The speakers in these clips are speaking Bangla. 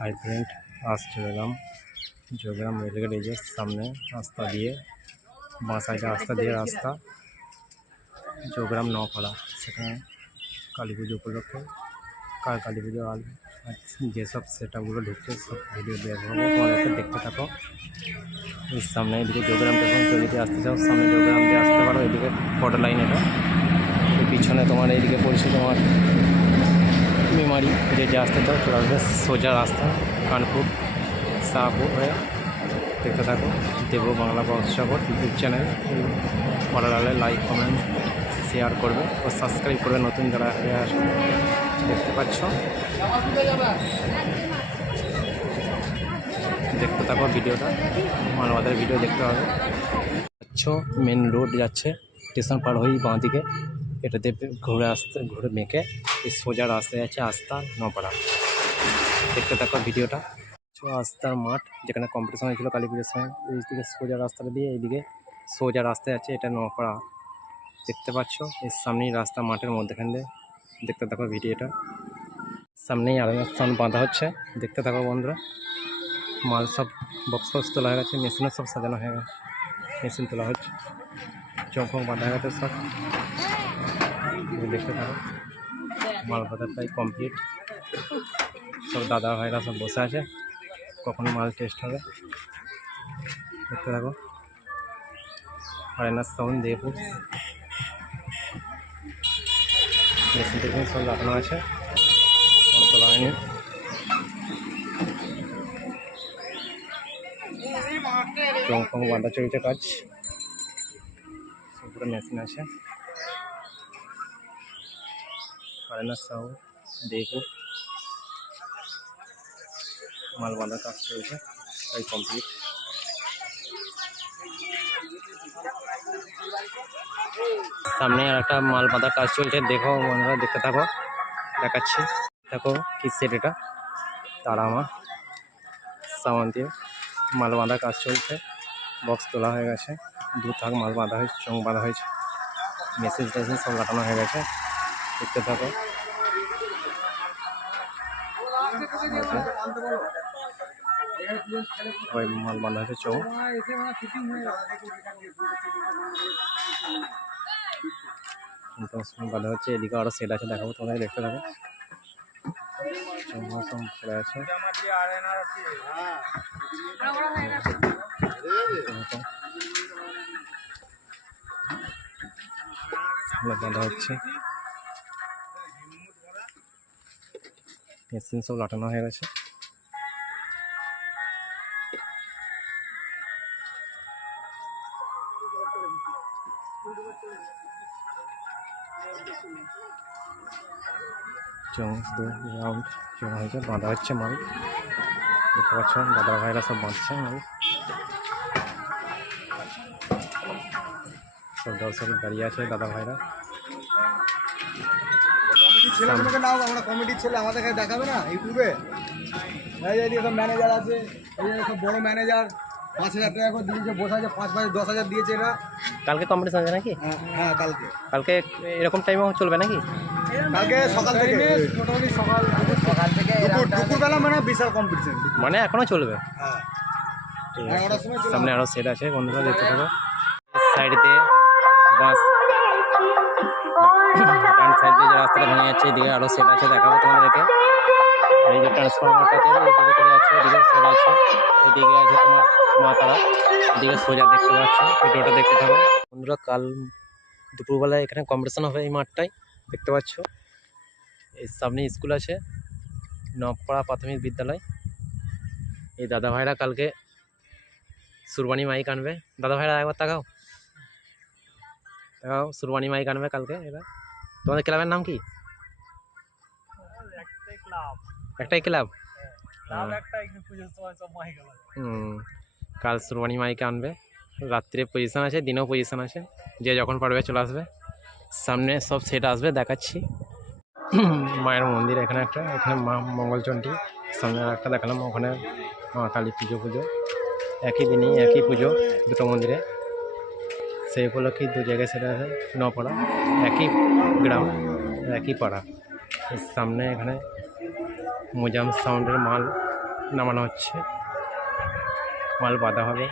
হাই ফ্রেন্ড, আজ চলে এলাম জয়গ্রাম রেলগেট এজের সামনে রাস্তা দিয়ে, বাঁ সাইডে রাস্তা দিয়ে রাস্তা জয়গ্রাম নপাড়া। সেখানে কালী পুজো উপলক্ষে কালী পুজো যেসব সেটআপগুলো ঢুকছে সব ভিডিও দেখাবো, তোমাদেরকে দেখতে থাকো। এর সামনে এদিকে জয়গ্রাম যখন যদি আসতে চাও সামনে জয়গ্রাম দিয়ে আসতে পারো। এদিকে ফটো লাইন, এটা পিছনে তোমার এইদিকে পড়ছে তোমার মেমারি, যে আসতে চাও চলে আসবে সোজা রাস্তা কানপুর শাহপুর হয়ে। দেখতে থাকো দেব বাংলা বংশসাগর ইউটিউব চ্যানেল। ভালো লাগলে লাইক কমেন্ট শেয়ার করবে ও সাবস্ক্রাইব করবে নতুন যারা আসবে। দেখতে পাচ্ছ, দেখতে থাকো ভিডিওটা, মানবাদের ভিডিও দেখতে হবে। মেন রোড যাচ্ছে স্টেশন পার হয়েই বাঁ দিকে, এটাতে ঘুরে মেঁকে এই সোজা রাস্তায় যাচ্ছে আস্থা নপাড়া। দেখতে থাকো ভিডিওটা। আস্থার মাঠ যেখানে কম্পিটিশন হয়েছিল কালী পুজোর সময়, এইদিকে সোজা রাস্তাটা দিয়ে এইদিকে সোজা রাস্তায় আছে, এটা নপাড়া। দেখতে পাচ্ছ এর সামনেই রাস্তা, মাঠের মধ্যেখান দিয়ে। দেখতে থাকো ভিডিওটা। সামনেই আরেকটা স্থান বাঁধা হচ্ছে, দেখতে থাকো বন্ধুরা। মাল সব বক্স তোলা হয়ে গেছে, মেশিনও সব সাজানো হয়ে গেছে, মেশিন তোলা হচ্ছে, চৌকো বাঁধা হয়ে গেছে সব। দেখতে থাকো মাল বাঁধা প্রায় কমপ্লিট। সব দাদা ভাইরা সব বসে আছে, কখন মাল টেস্ট হবে দেখতে থাকো। আরেনা সাউন্ড দেবো, মেশিন টেশিন সব লাগানো আছে, কোনো তোলা হয়নি। চৌকো বাঁধা চলছে কাজ, সবগুলো মেশিন আছে। আরেনা সাউন্ড দেবো, মাল বাঁধার কাজ চলছে প্রায় কমপ্লিট। সামনে আর একটা মাল বাঁধার কাজ চলছে, দেখো বন্ধুরা, দেখতে থাকো, দেখাচ্ছি। দেখো কি সেট, এটা তারামা সামান দিয়ে মাল বাঁধার কাজ চলছে। বক্স তোলা হয়ে গেছে, দু থাক মাল বাঁধা হয়েছে, চোখ বাঁধা হয়েছে, মেশিন টেশিন সব লাগানো হয়ে গেছে। দেখতে থাকো ওই মাল বাঁধা হয়েছে, চোখ বাঁধা হচ্ছে। এদিকে আরো সেট আছে, দেখাবো তোমাদের, দেখতে থাকো। পড়ে আছে, বাঁধা হচ্ছে, মেশিন সব লাটানো হয়ে গেছে। রাউন্ড জমা হয়েছে, বাঁধা হচ্ছে মাল। দেখতে পাচ্ছ দাদা ভাইরা সব বাঁধছে মাল, সব দর্শক দাঁড়িয়ে আছে দাদা ভাইরা। আমরা কমিটির ছেলে, আমাদেরকে দেখাবে না ইউটিউবে? সব ম্যানেজার আছে, সব বড় ম্যানেজার, 5,000 টাকা করে দিয়েছে, বসে আছে, 5,000 10,000 দিয়েছে এরা। কালকে কম্পিটিশন আছে নাকি? হ্যাঁ কালকে এরকম টাইমেও চলবে নাকি? কালকে সকাল থেকে, মোটামুটি সকাল থেকে দুপুরবেলা মানে বিশাল কম্পিটিশন, মানে এখনো চলবে। হ্যাঁ, সামনে আরো সেট আছে বন্ধুরা, দেখতে থাকো। সাইড দিয়ে বাস, ডান সাইড দিয়ে যে রাস্তাটা ভেঙে যাচ্ছে, এদিকে আরো সেট আছে, দেখাবো তোমাদেরকে। এই যে ট্রান্সফরমারটা আছে এদিকে চলে যাচ্ছে, এদিকে সেট আছে, এদিকে আছে তোমার মা তারা, এদিকে সোজা দেখতে পাচ্ছ। ভিডিওটা দেখতে থাকো বন্ধুরা। কাল দুপুরবেলায় এখানে কম্পিটিশন হবে এই মাঠটায়, দেখতে পাচ্ছ। এর সামনে স্কুল আছে, নপাড়া প্রাথমিক বিদ্যালয়। এই দাদা ভাইরা কালকে সুরবানি মাইক আনবে। দাদা ভাইরা একবার তাকাও, সুরবানি মাইক আনবে কালকে এরা। তোমাদের ক্লাবের নাম কি? একটাই ক্লাব। কাল সুরবানি মাইক আনবে, রাত্রে পজিশন আছে, দিনেও পজিশন আছে, যে যখন পারবে চলে আসবে। সামনে সব সেট আসবে, দেখাচ্ছি। মায়ের মন্দির এখানে একটা, এখানে মা মঙ্গলচণ্ডী, সামনে আর একটা দেখালাম, ওখানে মা কালী পুজো একই দিনই, একই পুজো দুটো মন্দিরে। সেই উপলক্ষে দু জায়গায় সেটা আছে, নপাড়া একই গ্রাম একই পাড়া। সামনে এখানে মোজাম সাউন্ডের মাল নামানো হচ্ছে, মাল বাঁধা হবে।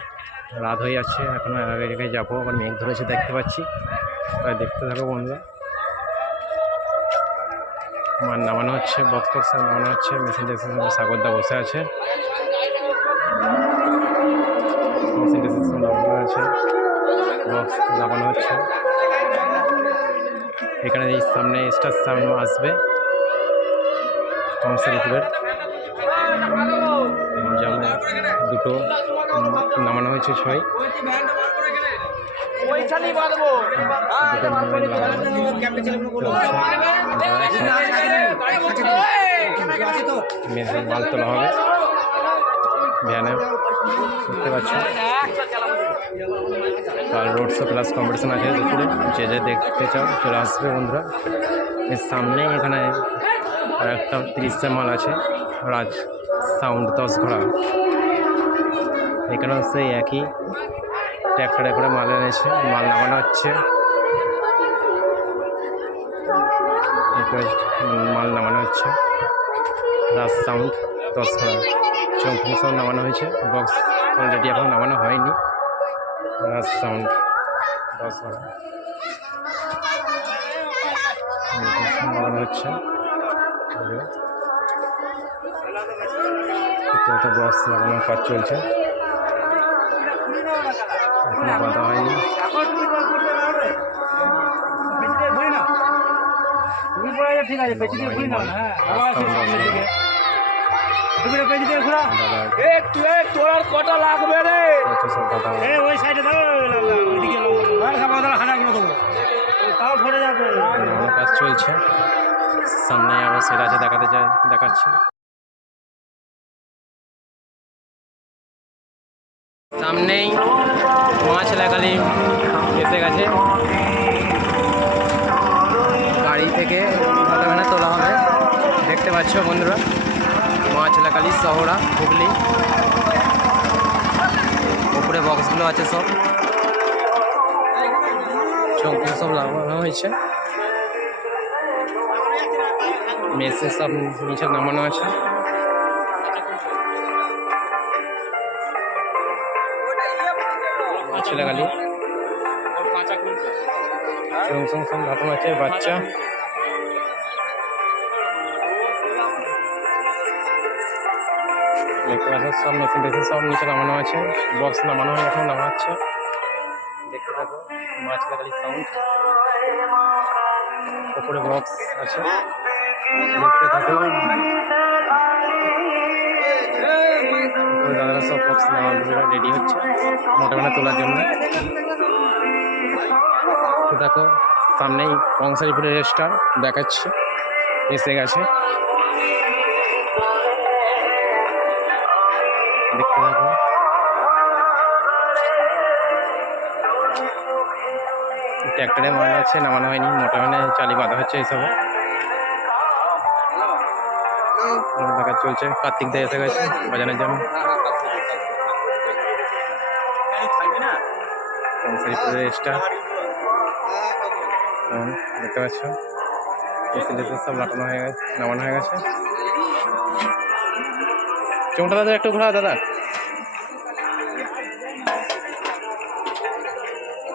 রাত হয়ে যাচ্ছে, এখনো আগে আগে যাবো, আবার মেঘ ধরেছে দেখতে পাচ্ছি, তাই দেখতে থাকো বন্ধুরা। মাল নামানো হচ্ছে, বক্স বক্স নামানো হচ্ছে, মেশিন টেশিন সাগরদা বসে আছে, মেশিন টেশিন নামানো আছে, বক্স লাগানো হচ্ছে। এখানে এই সামনে স্টার সামনে আসবে কংসারিপুরের জামে দুটো নামানো হয়েছে, ছয় মাল তোলা হবে ভ্যানে, দেখতে পাচ্ছ। কাল রোড শো প্লাস কম্পিটিশন আছে দুপুরে, যে যে দেখতে চাও চলে আসবে বন্ধুরা। এর সামনে এখানে আর একটা 30 মাল আছে, রাজ সাউন্ড 10 ঘোড়া। এখানেও সেই একই ট্র্যাক্টরে করে মাল এনেছে, মাল নামানো হচ্ছে, মাল নামানো হচ্ছে। রাজ সাউন্ড 10 ঘোড়া চৌফুং সাউন্ড নামানো হয়েছে, বক্স অলরেডি এখন নামানো হয়নি। রাজ সাউন্ড 10 ঘোড়া নামানো হচ্ছে, বক্স লাগানোর কাজ চলছে, এখনো বাঁধা হয়নি। কটা লাগবে রে? কাজ চলছে, সামনে আরো সেট আছে, দেখাচ্ছে। সামনেই মাছ লাগালি এসে গেছে, গাড়ি থেকে এখানে তোলা হবে, দেখতে পাচ্ছ বন্ধুরা। মাছ লাগালি শহরা হুগলি, উপরে বক্সগুলো আছে, সব চৌকি সব লাগানো হয়েছে, মেসে সব নিচে নামানো আছে। ছেলে গালি ঢাকানো আছে, বাচ্চা দেখতে পাচ্ছ, সব মেশিন টেশিন সব নিচে নামানো আছে, বক্স নামানো হয়ে এখন নামা হচ্ছে। দেখতে থাকো মাছ লাগালি সাউন্ড, উপরে বক্স আছে, দেখতে থাকো। দাদারা সব বক্স রেডি হচ্ছে মোটামুটি তোলার জন্য। তো দেখো সামনেই কংসারিপুরের স্টার দেখাচ্ছে, এসে গেছে, দেখতে থাকো। ট্র্যাক্টরে মাল আছে, নামানো হয়নি, মোটামুটি চালি বাঁধা হচ্ছে এইসবে দেখা চলছে। কার্তিক দা এসে গেছে বাজানোর জন্য, স্টার দেখতে পাচ্ছ, সব লাটানো হয়ে গেছে, নামানো হয়ে গেছে। চোখটা দাদা একটু ঘোরা দাদা।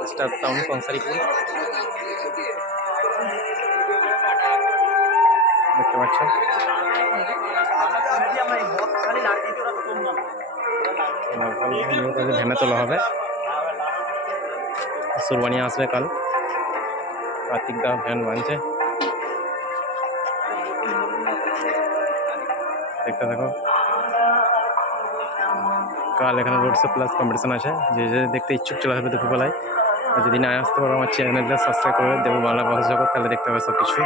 স্টার সাউন্ড কংসারিপুর দেখতে পাচ্ছ। ভ্যানে তোলা হবে, সুরবানি আসবে কাল, কার্তিক দা ভ্যান বানছে, দেখতে থাকো। কাল এখানে রোড শো প্লাস কম্পিটিশন আছে, যে যে দেখতে ইচ্ছুক চলে আসবে দুপুরবেলায়। আর যদি না আসতে পারো আমার চ্যানেলটা সাবস্ক্রাইব করে দেবো বাংলা ভাষা জগৎ, তাহলে দেখতে হবে সব কিছু।